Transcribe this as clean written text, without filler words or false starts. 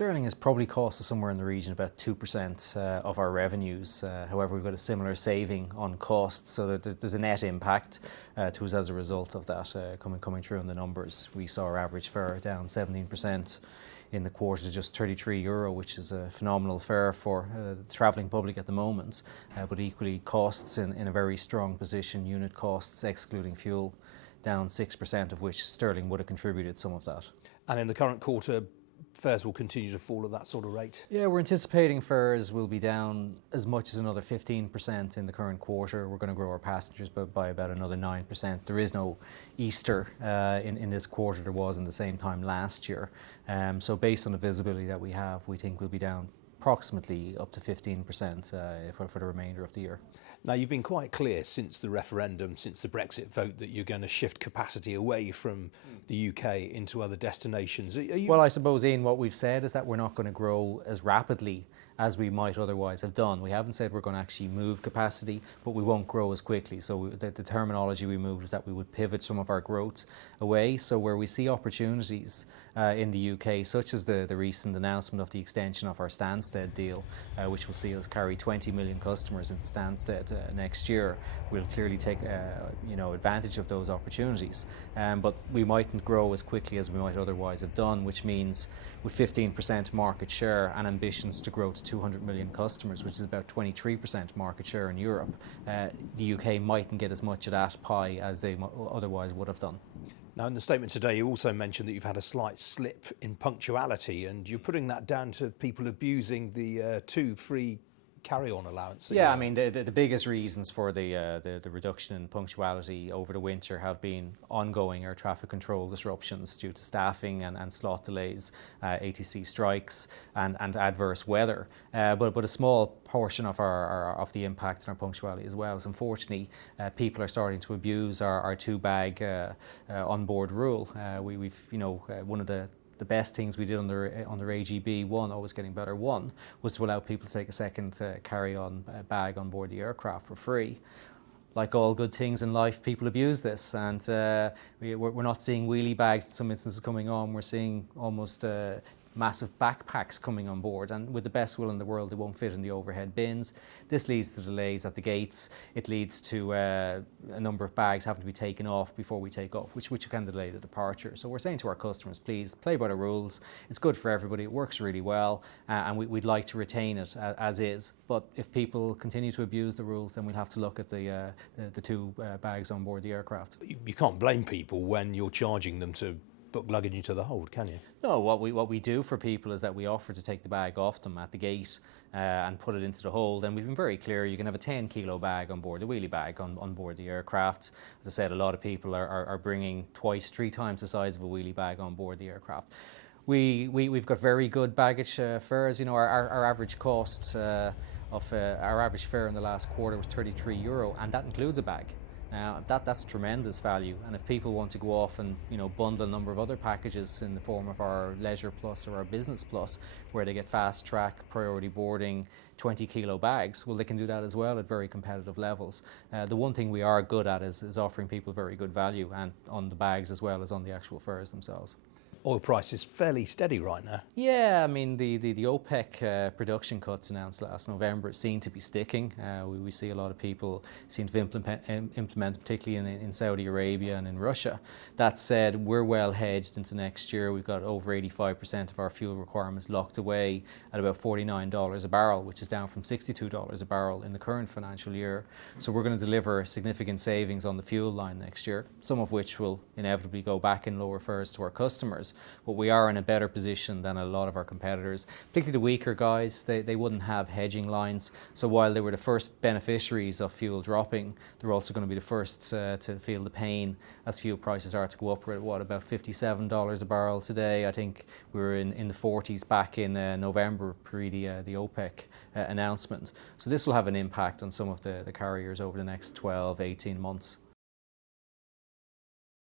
Sterling has probably cost us somewhere in the region of about 2% of our revenues. However, we've got a similar saving on costs, so that there's a net impact to us as a result of that coming through in the numbers. We saw our average fare down 17% in the quarter to just €33, which is a phenomenal fare for the travelling public at the moment, but equally costs in a very strong position. Unit costs, excluding fuel, down 6%, of which Sterling would have contributed some of that. And in the current quarter, fares will continue to fall at that sort of rate? Yeah, we're anticipating fares will be down as much as another 15% in the current quarter. We're going to grow our passengers by about another 9%. There is no Easter in this quarter. There was in the same time last year. So based on the visibility that we have, we think we'll be down approximately up to 15% for the remainder of the year. Now, you've been quite clear since the referendum, since the Brexit vote, that you're going to shift capacity away from the UK into other destinations. Well, I suppose, Ian, what we've said is that we're not going to grow as rapidly as we might otherwise have done. We haven't said we're going to actually move capacity, but we won't grow as quickly. So the terminology we moved was that we would pivot some of our growth away. So where we see opportunities in the UK, such as the recent announcement of the extension of our Stansted deal, which will see us carry 20 million customers into Stansted next year, we'll clearly take advantage of those opportunities. But we mightn't grow as quickly as we might otherwise have done, which means with 15% market share and ambitions to grow to 200 million customers, which is about 23% market share in Europe, the UK mightn't get as much of that pie as they otherwise would have done. Now, in the statement today, you also mentioned that you've had a slight slip in punctuality, and you're putting that down to people abusing the 2 free carry-on allowance. Yeah, I mean, the biggest reasons for the reduction in punctuality over the winter have been ongoing air traffic control disruptions due to staffing and slot delays, ATC strikes and adverse weather. But a small portion of the impact on our punctuality as well is, unfortunately, people are starting to abuse our 2-bag on-board rule. We've one of the best things we did under AGB 1, always getting better 1, was to allow people to take a second carry-on bag on board the aircraft for free. Like all good things in life, people abuse this, and we're not seeing wheelie bags in some instances coming on. We're seeing almost massive backpacks coming on board, and with the best will in the world, they won't fit in the overhead bins. This leads to delays at the gates. It leads to a number of bags having to be taken off before we take off, which can delay the departure. So we're saying to our customers, please play by the rules. It's good for everybody. It works really well, and we'd like to retain it as is. But if people continue to abuse the rules, then we'll have to look at the 2 bags on board the aircraft. You can't blame people when you're charging them to book luggage into the hold, can you? No, what we do for people is that we offer to take the bag off them at the gate and put it into the hold. And we've been very clear, you can have a 10-kilo bag on board, a wheelie bag on board the aircraft. As I said, a lot of people are bringing 2-3 times the size of a wheelie bag on board the aircraft. We've got very good baggage fares. Our average cost of our average fare in the last quarter was €33, and that includes a bag. Now, that's tremendous value, and if people want to go off and bundle a number of other packages in the form of our Leisure Plus or our Business Plus, where they get fast track, priority boarding, 20-kilo bags, well, they can do that as well at very competitive levels. The one thing we are good at is offering people very good value, and on the bags as well as on the actual fares themselves. Oil price is fairly steady right now. Yeah, I mean, the OPEC production cuts announced last November seem to be sticking. We see a lot of people seem to implement, particularly in Saudi Arabia and in Russia. That said, we're well hedged into next year. We've got over 85% of our fuel requirements locked away at about $49 a barrel, which is down from $62 a barrel in the current financial year. So we're going to deliver significant savings on the fuel line next year, some of which will inevitably go back in lower fares to our customers. But we are in a better position than a lot of our competitors, particularly the weaker guys. They wouldn't have hedging lines. So while they were the first beneficiaries of fuel dropping, they're also going to be the first to feel the pain as fuel prices are to go up. We're at about $57 a barrel today. I think we were in the 40s back in November pre the OPEC announcement. So this will have an impact on some of the carriers over the next 12, 18 months.